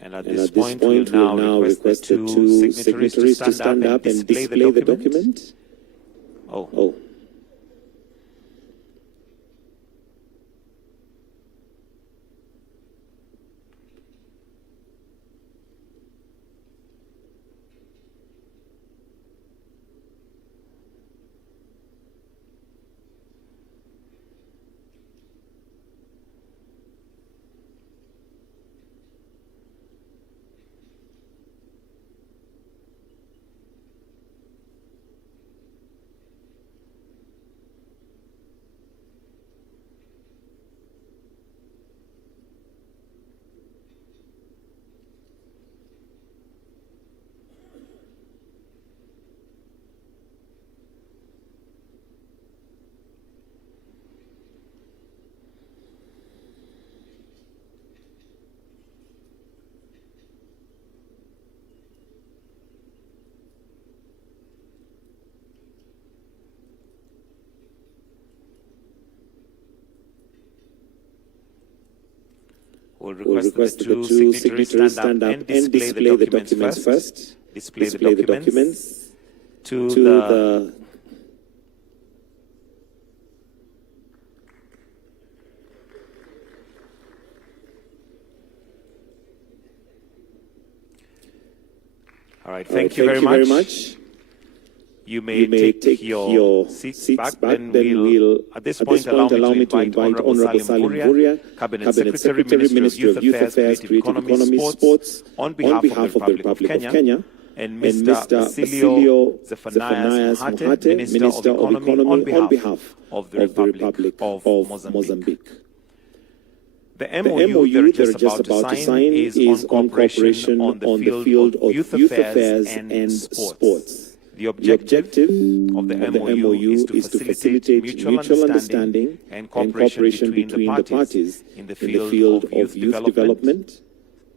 And at this point, we'll now request the two signatories to stand up and display the document. Oh. We'll request the two signatories stand up and display the documents first. Display the documents to the All right, thank you very much. You may take your seats back, then we'll, at this point, allow me to invite Honorable Salim Vuria, Cabinet Secretary, Ministry of Youth Affairs, Creative Economy, Sports, on behalf of the Republic of Kenya, and Mr. Basilio Zephaniah Muhate, Minister of Economy, on behalf of the Republic of Mozambique. The MOU they're just about to sign is on cooperation on the field of youth affairs and sports. The objective of the MOU is to facilitate mutual understanding and cooperation between the parties in the field of youth development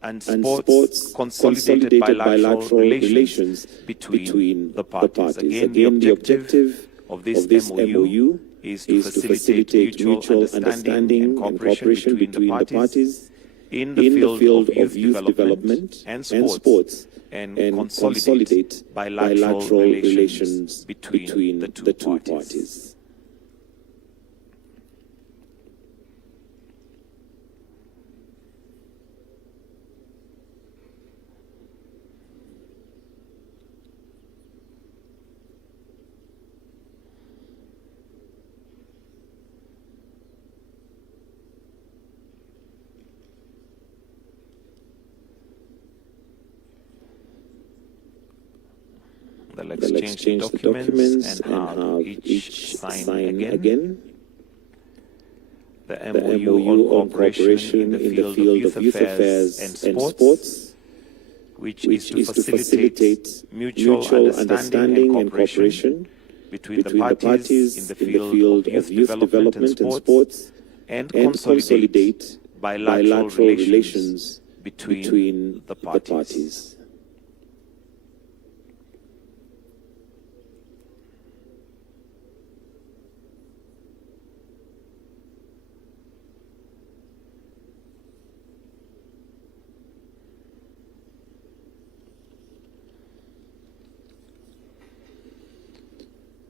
and sports, consolidated bilateral relations between the parties. Again, the objective of this MOU is to facilitate mutual understanding and cooperation between the parties in the field of youth development and sports, and consolidate bilateral relations between the two parties. They'll exchange the documents and have each sign again. The MOU on cooperation in the field of youth affairs and sports, which is to facilitate mutual understanding and cooperation between the parties in the field of youth development and sports, and consolidate bilateral relations between the parties.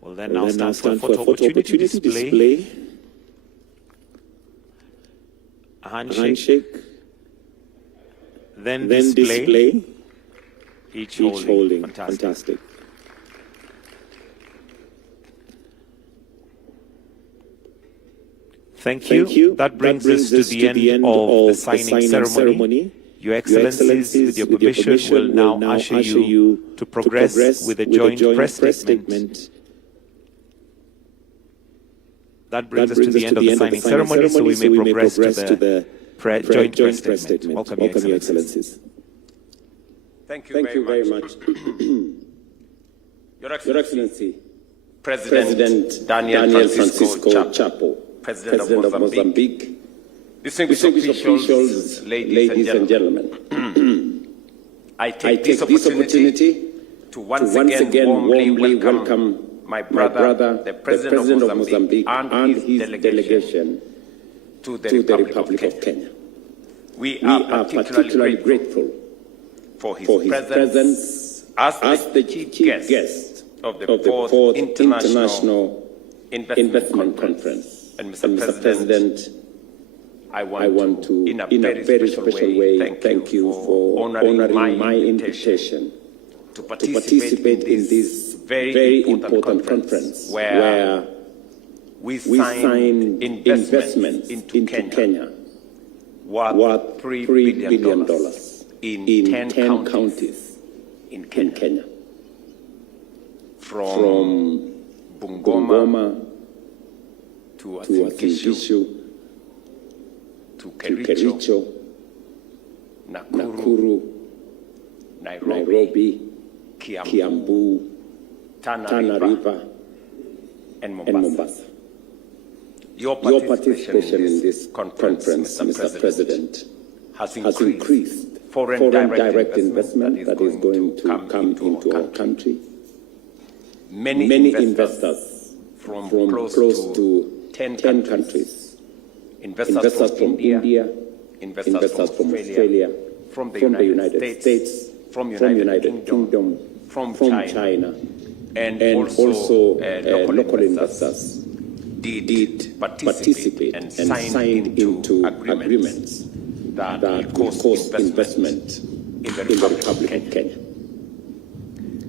We'll then now stand for a photo opportunity to display a handshake, then display each holding. Fantastic. Thank you. That brings us to the end of the signing ceremony. Your Excellencies, with your permission, will now usher you to progress with the joint press statement. That brings us to the end of the signing ceremony, so we may progress to the joint press statement. Welcome, Your Excellencies. Thank you very much. Your Excellency, President Daniel Francisco Chapo, President of Mozambique, distinguished officials, ladies and gentlemen, I take this opportunity to once again warmly welcome my brother, the President of Mozambique, and his delegation to the Republic of Kenya. We are particularly grateful for his presence as the chief guest of the fourth International Investment Conference. And Mr. President, I want to, in a very special way, thank you for honoring my invitation to participate in this very important conference where we signed investments into Kenya worth $3 billion in 10 counties in Kenya. From Bungoma to Uasin to Kericho, Nakuru, Nairobi, Kiambu, Tana River, and Mombasa. Your participation in this conference, Mr. President, has increased foreign direct investment that is going to come into our country. Many investors from close to 10 countries, investors from India, investors from Australia, from the United States, from United Kingdom, from China, and also local investors did participate and signed into agreements that will cost investment in the Republic of Kenya.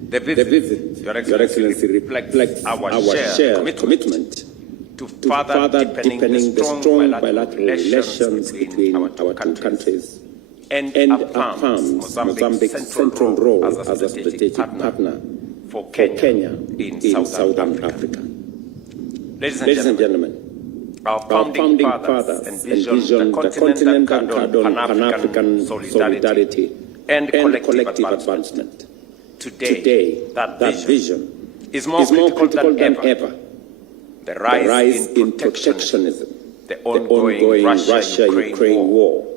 The visit, Your Excellency, reflects our shared commitment to further deepening the strong bilateral relations between our two countries and affirms Mozambique's central role as a strategic partner for Kenya in Southern Africa. Ladies and gentlemen, our founding fathers envisioned the continent that had on Pan-African solidarity and collective advancement. Today, that vision is more critical than ever. The rise in protectionism, the ongoing Russia-Ukraine war,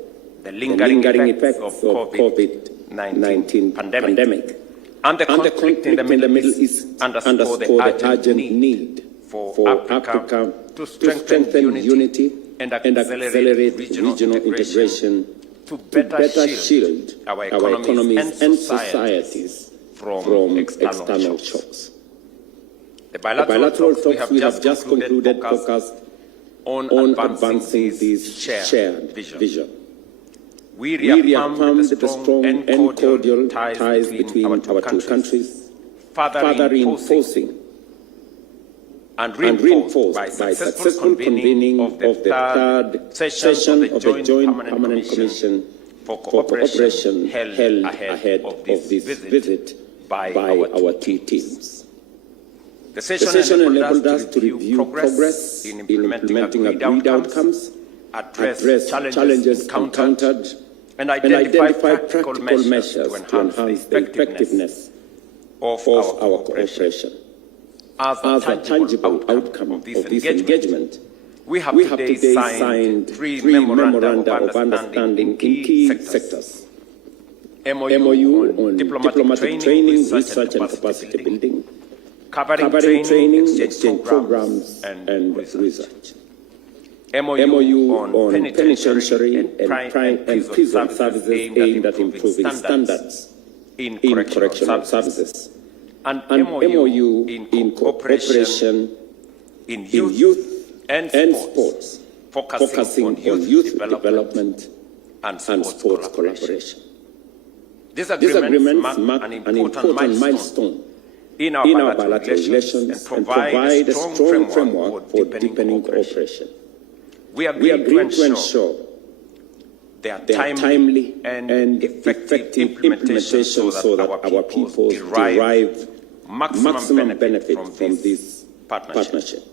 the lingering effects of COVID-19 pandemic, and the conflict in the Middle East underscore the urgent need for Africa to strengthen unity and accelerate regional integration to better shield our economies and societies from external shocks. The bilateral talks we have just concluded focused on advancing this shared vision. We reaffirmed the strong and cordial ties between our two countries, further reinforcing and reinforced by successful convening of the third session of the Joint Permanent Commission for Cooperation held ahead of this visit by our two teams. The session enabled us to review progress in implementing agreed outcomes, address challenges encountered, and identify practical measures to enhance the effectiveness of our cooperation. As a tangible outcome of this engagement, we have today signed three memoranda of understanding in key sectors. MOU on diplomatic training, research and capacity building, covering training, exchange programs and research. MOU on penitentiary and prison services aimed at improving standards in correctional services. And MOU in cooperation in youth and sports, focusing on youth development and sports collaboration. These agreements mark an important milestone in our bilateral relations and provide a strong framework for deepening cooperation. We agreed to ensure their timely and effective implementation so that our peoples derive maximum benefit from this partnership.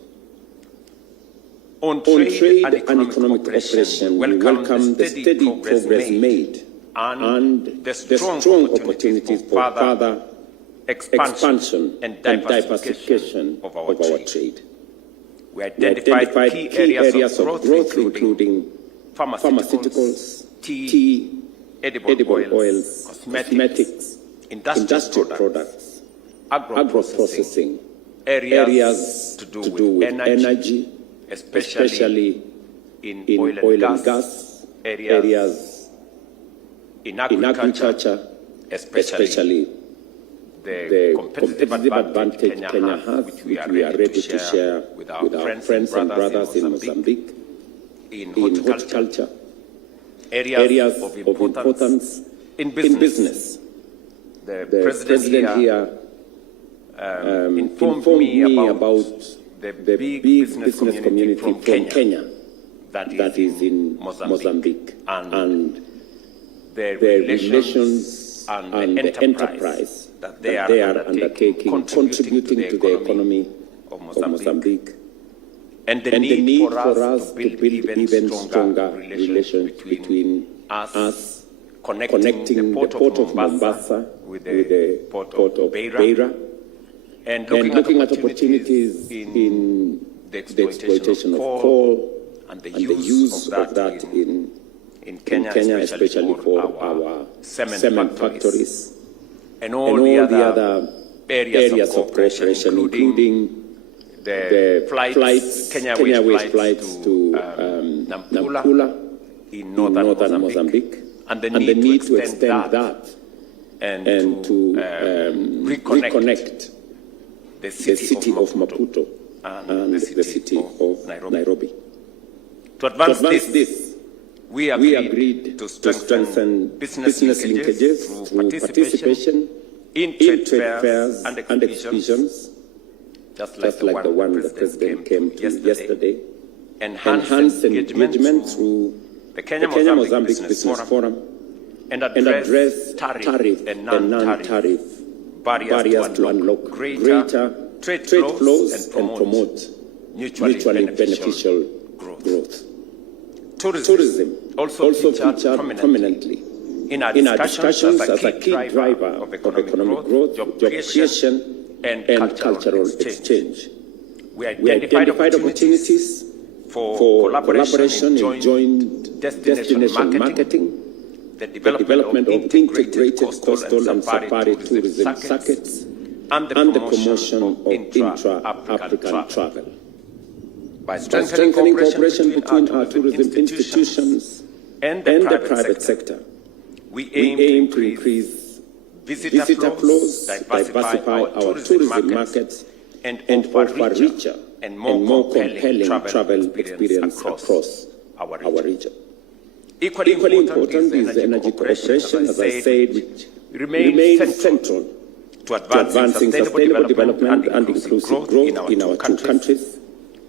On trade and economic cooperation, we welcome the steady progress made and the strong opportunities for further expansion and diversification of our trade. We identified key areas of growth including pharmaceuticals, tea, edible oils, cosmetics, industrial products, agro-processing, areas to do with energy, especially in oil and gas, areas in agriculture, especially the competitive advantage Kenya has, which we are ready to share with our friends and brothers in Mozambique, in horticulture, areas of importance in business. The President here informed me about the big business community from Kenya that is in Mozambique, and the relations and the enterprise that they are undertaking, contributing to the economy of Mozambique, and the need for us to build even stronger relations between us, connecting the port of Mombasa with the port of Beira, and looking at opportunities in the exploitation of coal and the use of that in Kenya, especially for our cement factories, and all the other areas of cooperation, including the flights, Kenya-Airways flights to Nampula in northern Mozambique, and the need to extend that and to reconnect the city of Maputo and the city of Nairobi. To advance this, we agreed to strengthen business linkages through participation in trade fairs and exhibitions, just like the one the President came to yesterday, enhance engagement through the Kenya-Mozambique Business Forum, and address tariff and non-tariff barriers to unlock greater trade flows and promote mutually beneficial growth. Tourism also featured prominently in our discussions as a key driver of economic growth, job creation, and cultural exchange. We identified opportunities for collaboration in joint destination marketing, the development of integrated coastal and safari tourism circuits, and the promotion of intra-African travel. By strengthening cooperation between our tourism institutions and the private sector, we aim to increase visitor flows, diversify our tourism markets, and offer richer and more compelling travel experience across our region. Equally important is the energy cooperation, as I said, which remains central to advancing sustainable development and inclusive growth in our two countries.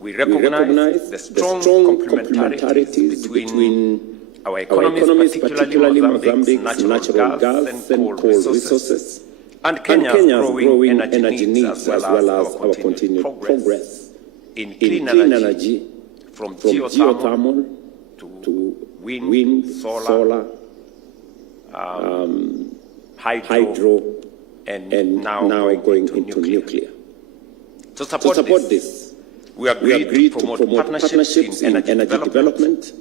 We recognize the strong complementarities between our economies, particularly Mozambique's natural gas and coal resources, and Kenya's growing energy needs, as well as our continued progress in clean energy, from geothermal to wind, solar, hydro, and now going into nuclear. To support this, we agreed to promote partnerships in energy development,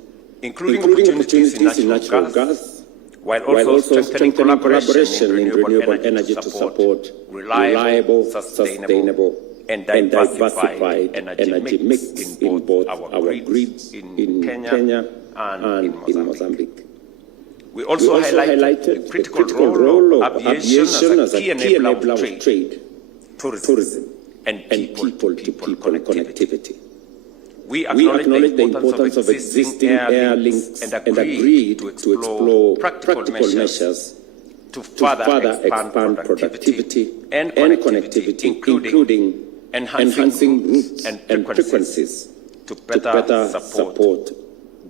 including opportunities in natural gas, while also strengthening collaboration in renewable energy to support reliable, sustainable, and diversified energy mix in both our grids in Kenya and in Mozambique. We also highlighted the critical role of aviation as a key enabler of trade, tourism, and people-to-people connectivity. We acknowledge the importance of existing air links and agreed to explore practical measures to further expand productivity and connectivity, including enhancing routes and frequencies to better support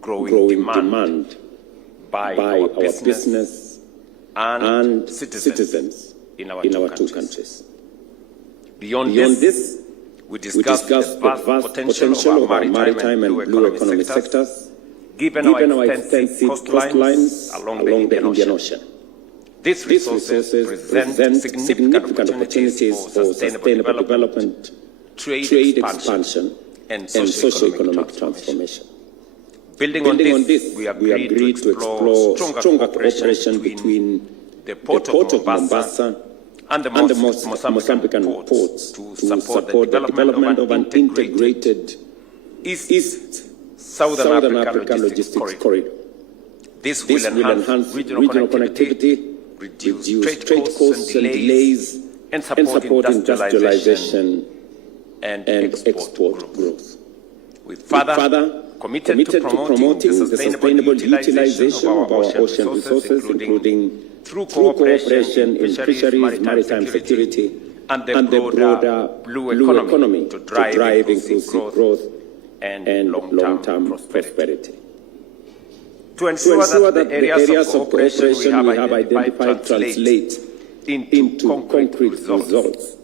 growing demand by our business and citizens in our two countries. Beyond this, we discussed the vast potential of our maritime and blue economy sectors, given our extensive coastlines along the Indian Ocean. These resources present significant opportunities for sustainable development, trade expansion, and socio-economic transformation. Building on this, we agreed to explore stronger cooperation between the port of Mombasa and the Mozambican ports to support the development of an integrated East-Southern Africa logistics corridor. This will enhance regional connectivity, reduce trade costs and delays, and support industrialization and export growth. We further committed to promoting the sustainable utilization of our ocean resources, including through cooperation in fisheries, maritime security, and the broader blue economy to drive inclusive growth and long-term prosperity. To ensure that the areas of cooperation we have identified translate into concrete results,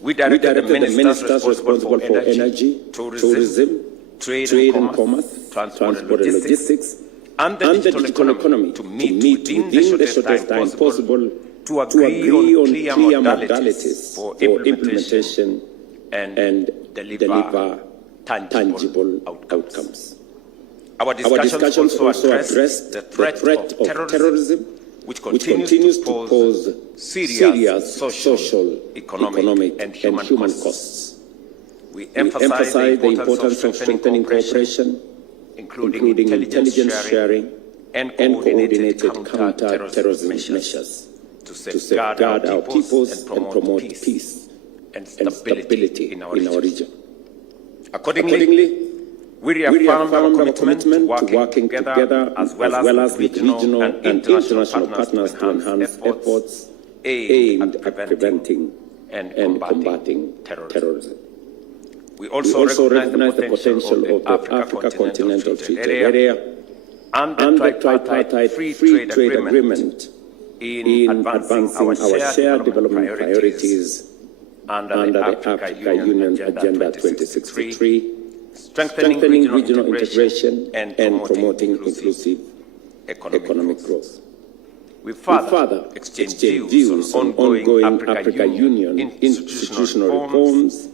we directed the ministers responsible for energy, tourism, trade and commerce, transport and logistics, and the digital economy to meet within the shortest time possible to agree on clear modalities for implementation and deliver tangible outcomes. Our discussions also addressed the threat of terrorism, which continues to pose serious social, economic, and human costs. We emphasize the importance of strengthening cooperation, including intelligence sharing and coordinated counter-terrorism measures to safeguard our peoples and promote peace and stability in our region. Accordingly, we reaffirmed our commitment to working together as well as with regional and international partners to enhance efforts aimed at preventing and combating terrorism. We also recognize the potential of the Africa Continental Treaty Area and the tripartite free trade agreement in advancing our shared development priorities under the Africa Union Agenda 2063, strengthening regional integration and promoting inclusive economic growth. We further exchanged views on ongoing Africa Union institutional reforms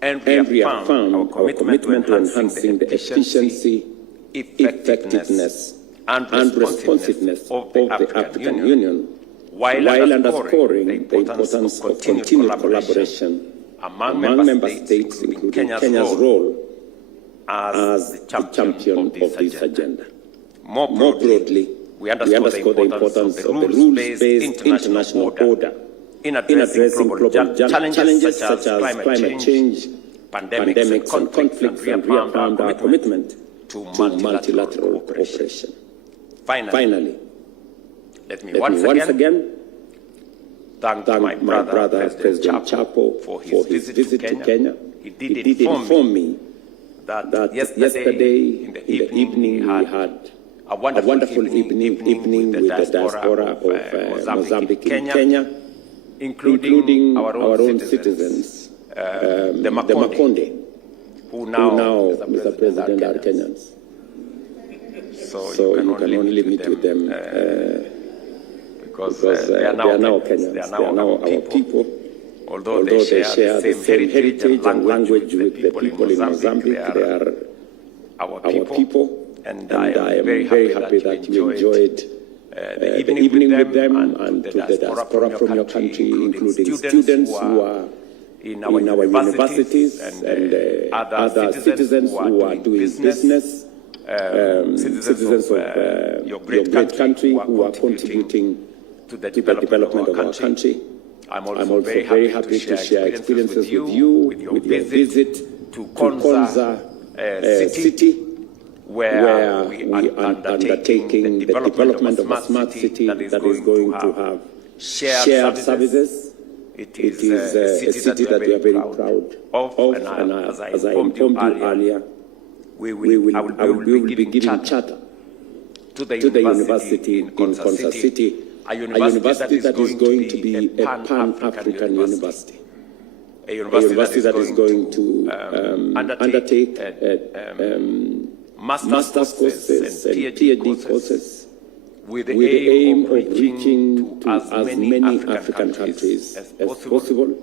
and reaffirmed our commitment to enhancing the efficiency, effectiveness, and responsiveness of the African Union, while underscoring the importance of continued collaboration among member states, including Kenya's role as the champion of this agenda. More broadly, we underscore the importance of the rules-based international order in addressing global challenges such as climate change, pandemics, and conflicts, and reaffirmed our commitment to multilateral cooperation. Finally, let me once again thank my brother, President Chapo, for his visit to Kenya. He did inform me that yesterday in the evening we had a wonderful evening with the diaspora of Mozambique in Kenya, including our own citizens, the Makonde, who now, Mr. President, are Kenyans. So you can only meet with them because they are now Kenyans. They are now our people. Although they share the same heritage and language with the people in Mozambique, they are our people. And I am very happy that you enjoyed the evening with them and to the diaspora from your country, including students who are in our universities and other citizens who are doing business, citizens of your great country who are contributing to the development of our country. I'm also very happy to share experiences with you, with your visit to Konza city, where we are undertaking the development of a smart city that is going to have shared services. It is a city that we are very proud of, and as I informed you earlier, we will be giving charter to the university in Konza City, a university that is going to be a Pan-African university, a university that is going to undertake master's courses and PhD courses with the aim of reaching to as many African countries as possible,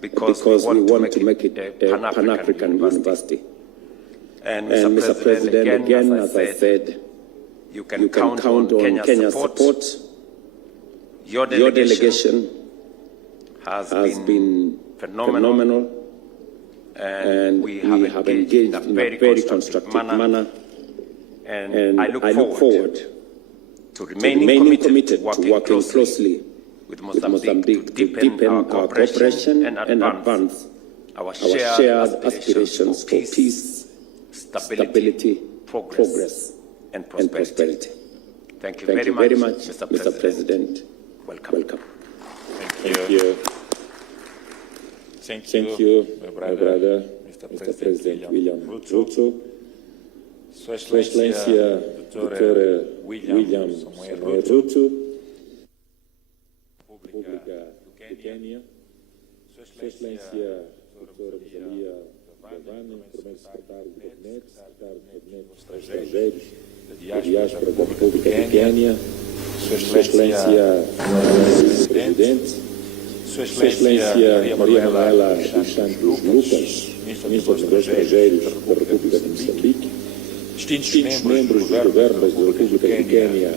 because we want to make it a Pan-African university. And Mr. President, again, as I said, you can count on Kenya's support. Your delegation has been phenomenal. And we have engaged in a very constructive manner. And I look forward to remaining committed to working closely with Mozambique to deepen our cooperation and advance our shared aspirations for peace, stability, progress, and prosperity. Thank you very much, Mr. President. Welcome. Thank you. Thank you, my brother, Mr. President William Ruto. Sua Excelência, Dr. William Samoei Ruto, República do Quênia. Sua Excelência, Dr. Rosalia Giovanni, primeiro secretário do Gabinete, secretário do Gabinete dos Estrangeiros, da Diáspora da República do Quênia. Sua Excelência, Presidente. Sua Excelência Maria Manuela dos Santos Lucas, Ministra dos Negócios Estrangeiros da República de Moçambique. Distintos membros do Governo da República do Quênia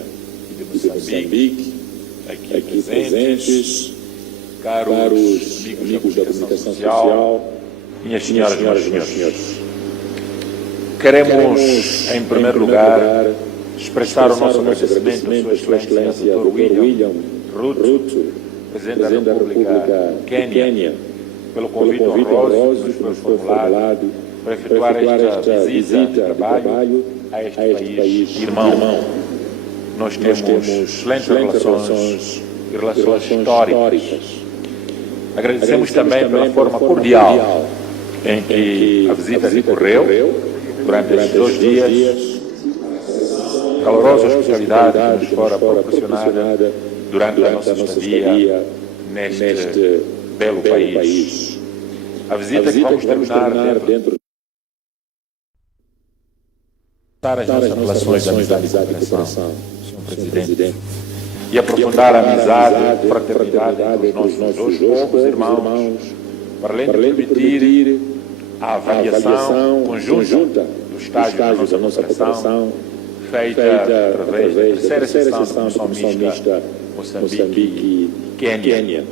e de Moçambique, aqui presentes, caros amigos da comunicação social, minhas senhoras e senhores. Queremos, em primeiro lugar, expressar o nosso agradecimento à Sua Excelência Dr. William Ruto, Presidente da República do Quênia, pelo convite honroso que nos foi formulado para efetuar esta visita de trabalho a este país irmão. Nós temos excelentes relações e relações históricas. Agradecemos também pela forma cordial em que a visita decorreu durante estes 2 dias, calorosa hospitalidade que nos fora proporcionada durante a nossa estadia neste belo país. A visita que vamos terminar dentro as nossas relações de amizade e cooperação, Sr. Presidente, e aprofundar a amizade e fraternidade entre os nossos dois povos irmãos, para além de permitir a avaliação conjunta do estágio da nossa cooperação, feita através da terceira sessão da Comissão Mista Moçambique e Quênia.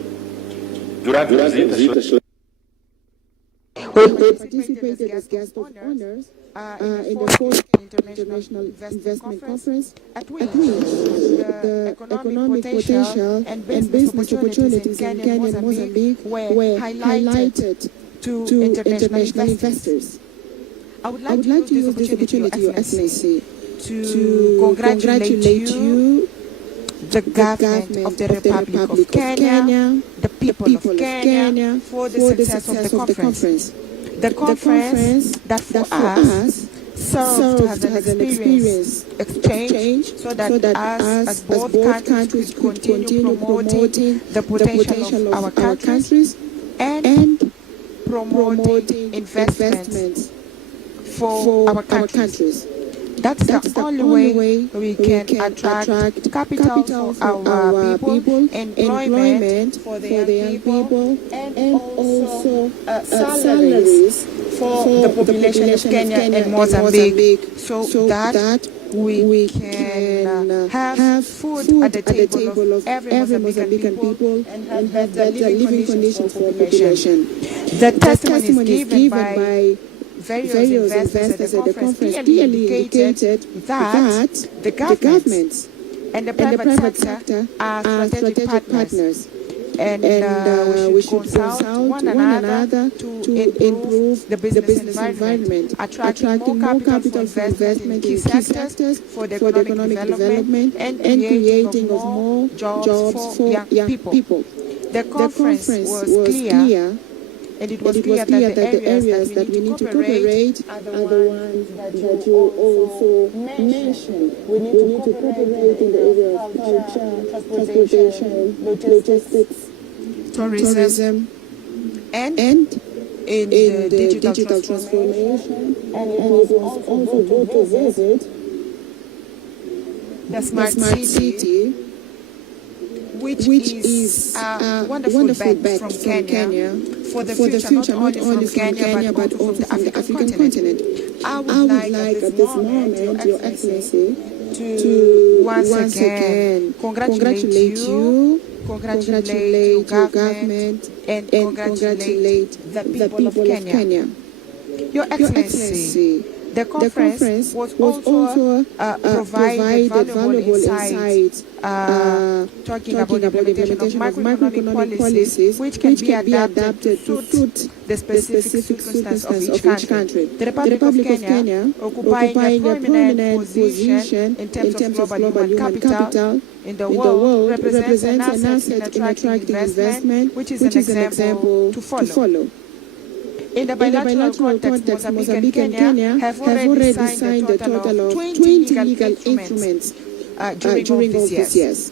Durante a visita, participated as guest of honors in the 4th International Investment Conference, at which the economic potential and business opportunities in Kenya and Mozambique were highlighted to international investors. I would like to use this opportunity, Your Excellency, to congratulate you, the government of the Republic of Kenya, the people of Kenya, for the success of the conference. The conference that for us served as an experience exchange so that us as both countries could continue promoting the potential of our countries and promoting investments for our countries. That's the only way we can attract capital for our people, employment for the young people, and also salaries for the population of Kenya and Mozambique, so that we can have food at the table of every Mozambican people and have the living conditions for population. The testimony is given by various investors at the conference clearly indicated that the governments and the private sector are strategic partners, and we should consult one another to improve the business environment, attracting more capital for investment in key sectors for the economic development and creating of more jobs for young people. The conference was clear, and it was clear that the areas that we need to cooperate are the ones that you also mentioned. We need to cooperate in the area of culture, transportation, logistics, tourism, and in the digital transformation. And it was also good to visit the smart city, which is a wonderful bet from Kenya for the future, not only from Kenya but also from the African continent. I would like at this moment, Your Excellency, to once again congratulate you, congratulate your government, and congratulate the people of Kenya. Your Excellency, The conference was also provided valuable insights talking about the implementation of macroeconomic policies which can be adapted to suit the specific circumstances of each country. The Republic of Kenya, occupying a prominent position in terms of global human capital in the world, represents an asset in attracting investment, which is an example to follow. In the bilateral context, Mozambique and Kenya have already signed a total of 20 legal instruments during all these years.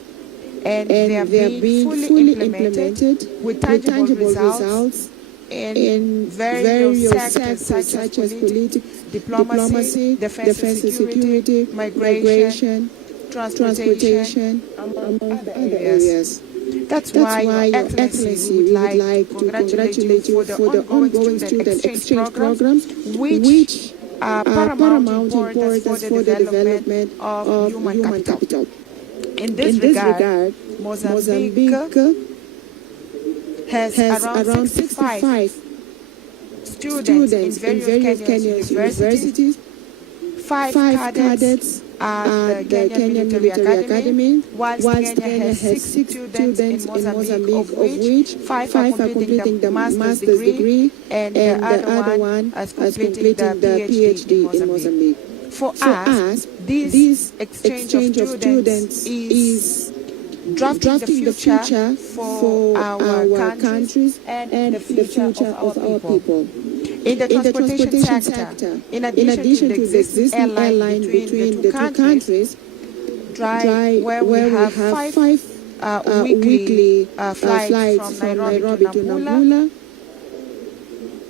And they have been fully implemented with tangible results in various sectors such as politics, diplomacy, defense and security, migration, transportation, among other areas. That's why Your Excellency would like to congratulate you for the ongoing student exchange programs, which are paramount importance for the development of human capital. In this regard, Mozambique has around 65 students in various Kenyan universities. 5 cadets at the Kenya Military Academy, whilst Kenya has 6 students in Mozambique, of which 5 are completing the master's degree, and the other one is completing the PhD in Mozambique. For us, this exchange of students is drafting the future for our countries and the future of our people. In the transportation sector, in addition to the existing airline between the two countries, where we have 5 weekly flights from Nairobi to Nambula,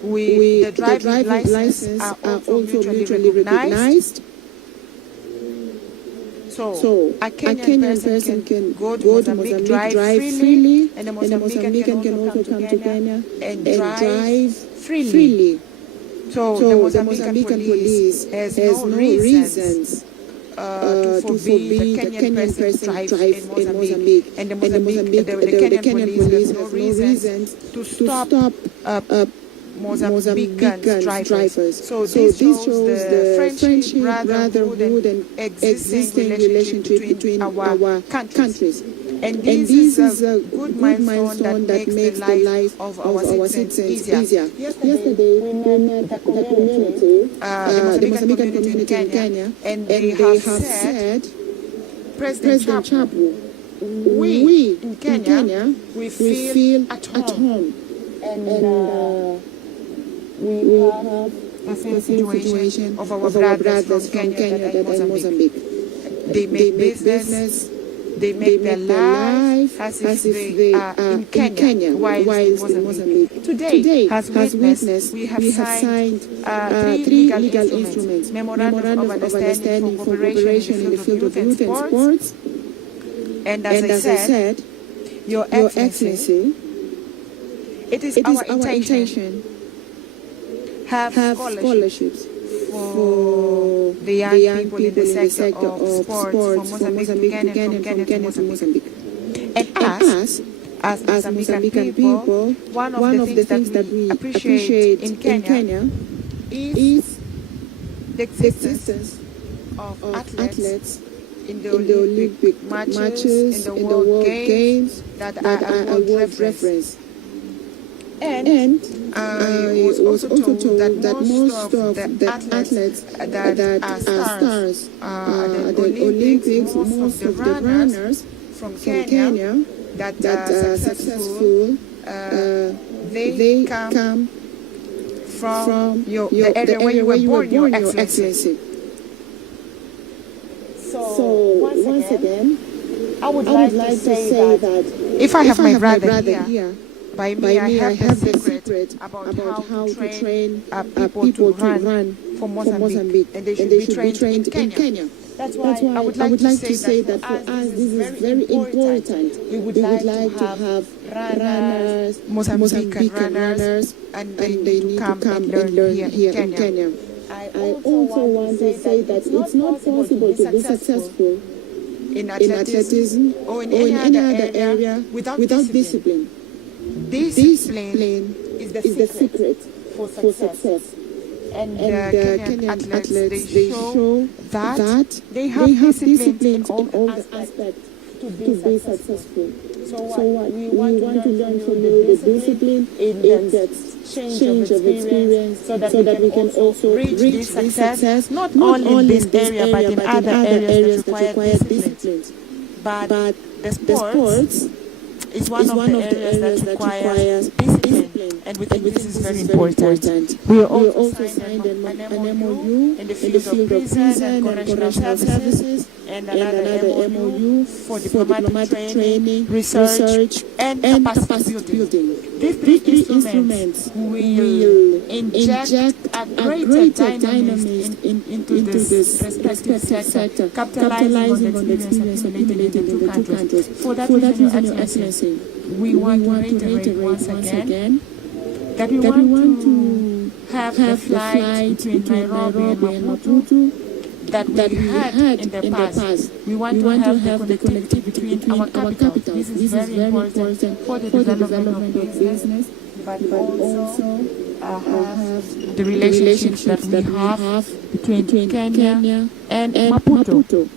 the driving licenses are also mutually recognized. So a Kenyan person can go to Mozambique, drive freely, and the Mozambican can also come to Kenya and drive freely. So the Mozambican police has no reasons to forbid the Kenyan person drive in Mozambique. And the Kenyan police has no reasons to stop Mozambican drivers. So this shows the friendship, brotherhood, and existing relationship between our countries. And this is a good milestone that makes the life of our citizens easier. Yesterday, we met the community, the Mozambican community in Kenya, and they have said, President Chapo, we in Kenya, we feel at home. And we have the same situation of our brothers from Kenya and Mozambique. They make business, they make their life as if they are in Kenya whilst in Mozambique. Today, as witness, we have signed 3 legal instruments, Memorandum of Understanding for Cooperation in the field of youth and sports, and as I said, Your Excellency, it is our intention have scholarships for the young people in the sector of sports from Mozambique to Kenya, from Kenya to Mozambique. And us, as Mozambican people, one of the things that we appreciate in Kenya is the existence of athletes in the Olympic matches, in the World Games that are a world reference. And I was also told that most of the athletes that are stars at the Olympics, most of the runners from Kenya that are successful, they come from the area where you were born, Your Excellency. So once again, I would like to say that if I have my brother here, by me, I have the secret about how to train people to run for Mozambique, and they should be trained in Kenya. That's why I would like to say that for us this is very important. We would like to have runners, Mozambican runners, and they need to come and learn here in Kenya. I also want to say that it's not possible to be successful in athleticism or in any other area without discipline. Discipline is the secret for success. and Kenyan athletes, they show that they have discipline in all the aspects to be successful. So we want to learn from the discipline in the change of experience so that we can also reach this success, not only in this area but in other areas that require discipline. But the sports is one of the areas that requires discipline, and we think this is very important. We also signed an MOU in the field of prison and correctional services, and another MOU for diplomatic training, research, and capacity building. These three instruments will inject a greater dynamism into this respective sector, capitalizing on the experience accumulated in the two countries. For that reason, Your Excellency, we want to reiterate once again that we want to have the flight between Nairobi and Maputo that we had in the past. We want to have the connectivity between our capitals. This is very important for the development of business, but also have the relationships that we have between Kenya and Maputo,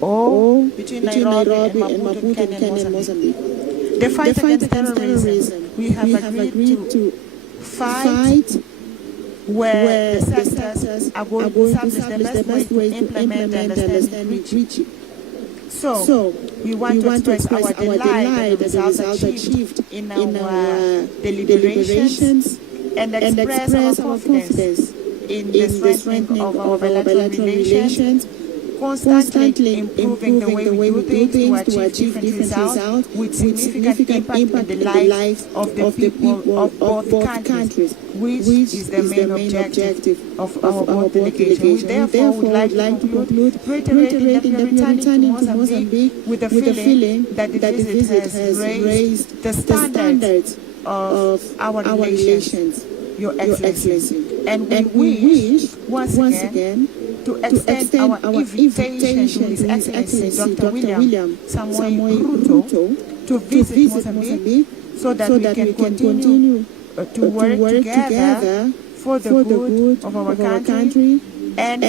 or between Nairobi and Maputo, Kenya-Mozambique. The fight against terrorism, we have agreed to fight where the sectors are going to establish the best way to implement and understand reach. So, we want to express our delight at the results achieved in our deliberations and express our confidence in the strengthening of our bilateral relations, constantly improving the way we do things to achieve different results with significant impact in the lives of the people of both countries, which is the main objective of our both delegations. We therefore would like to conclude reiterating that we are returning to Mozambique with the feeling that the visit has raised the standards of our relations, Your Excellency. And we wish once again to extend our invitation to His Excellency Dr. William Samoei Ruto to visit Mozambique so that we can continue to work together for the good of our country and